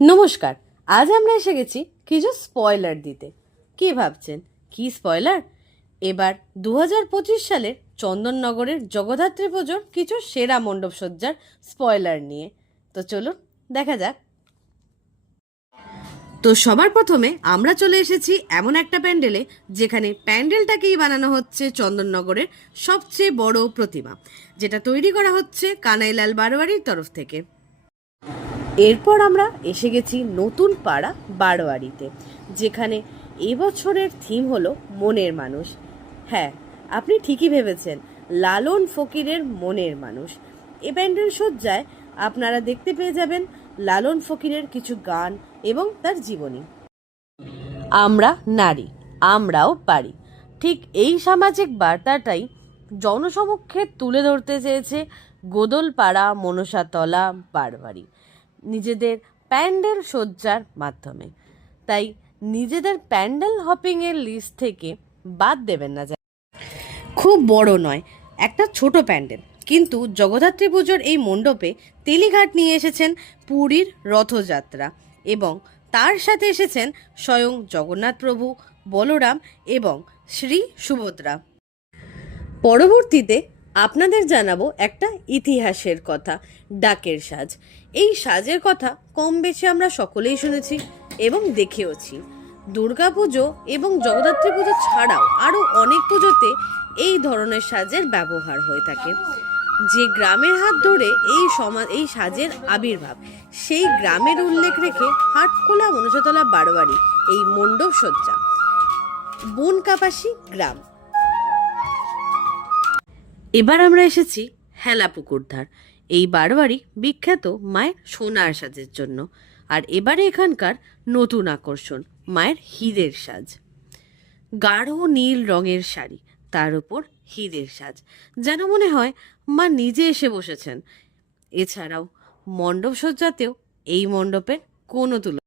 নমস্কার। আজ আমরা এসে গেছি কিছু স্পয়লার দিতে। কি ভাবছেন কি স্পয়লার? এবার 2025 সালের চন্দননগরের জগদ্ধাত্রী পুজোর কিছু সেরা মণ্ডপসজ্জার স্পয়লার নিয়ে। তো চলুন দেখা যাক। তো সবার প্রথমে আমরা চলে এসেছি এমন একটা প্যান্ডেলে, যেখানে প্যান্ডেলটাকেই বানানো হচ্ছে চন্দননগরের সবচেয়ে বড় প্রতিমা, যেটা তৈরি করা হচ্ছে কানাইলাল বারোয়ারির তরফ থেকে। এরপর আমরা এসে গেছি নতুন পাড়া বারোয়ারিতে, যেখানে এবছরের থিম হলো মনের মানুষ। হ্যাঁ, আপনি ঠিকই ভেবেছেন, লালন ফকিরের মনের মানুষ। এ প্যান্ডেল সজ্জায় আপনারা দেখতে পেয়ে যাবেন লালন ফকিরের কিছু গান এবং তার জীবনী। আমরা নারী, আমরাও পারি, ঠিক এই সামাজিক বার্তাটাই জনসমক্ষে তুলে ধরতে চেয়েছে গোদলপাড়া মনসাতলা বারবাড়ি নিজেদের প্যান্ডেল সজ্জার মাধ্যমে। তাই নিজেদের প্যান্ডেল হপিংয়ের লিস্ট থেকে বাদ দেবেন না। খুব বড় নয়, একটা ছোট প্যান্ডেল, কিন্তু জগদ্ধাত্রী পুজোর এই মণ্ডপে তেলিঘাট নিয়ে এসেছেন পুরীর রথযাত্রা, এবং তার সাথে এসেছেন স্বয়ং জগন্নাথ প্রভু, বলরাম এবং শ্রী সুভদ্রা। পরবর্তীতে আপনাদের জানাবো একটা ইতিহাসের কথা, ডাকের সাজ। এই সাজের কথা কম বেশি আমরা সকলেই শুনেছি এবং দেখেওছি। দুর্গাপুজো এবং জগদ্ধাত্রী পুজো ছাড়াও আরও অনেক পুজোতে এই ধরনের সাজের ব্যবহার হয়ে থাকে। যে গ্রামের হাত ধরে এই সাজের আবির্ভাব, সেই গ্রামের উল্লেখ রেখে হাটখোলা মনসাতলা বারোয়ারি এই মণ্ডপ সজ্জা। বনকাপাসী গ্রাম। এবার আমরা এসেছি হেলাপুকুরধার। এই বারোয়ারি বিখ্যাত মায়ের সোনার সাজের জন্য, আর এবারে এখানকার নতুন আকর্ষণ মায়ের হীরের সাজ। গাঢ় নীল রঙের শাড়ি, তার উপর হীরের সাজ, যেন মনে হয় মা নিজে এসে বসেছেন। এছাড়াও মণ্ডপ সজ্জাতেও এই মণ্ডপের কোনো তুলনা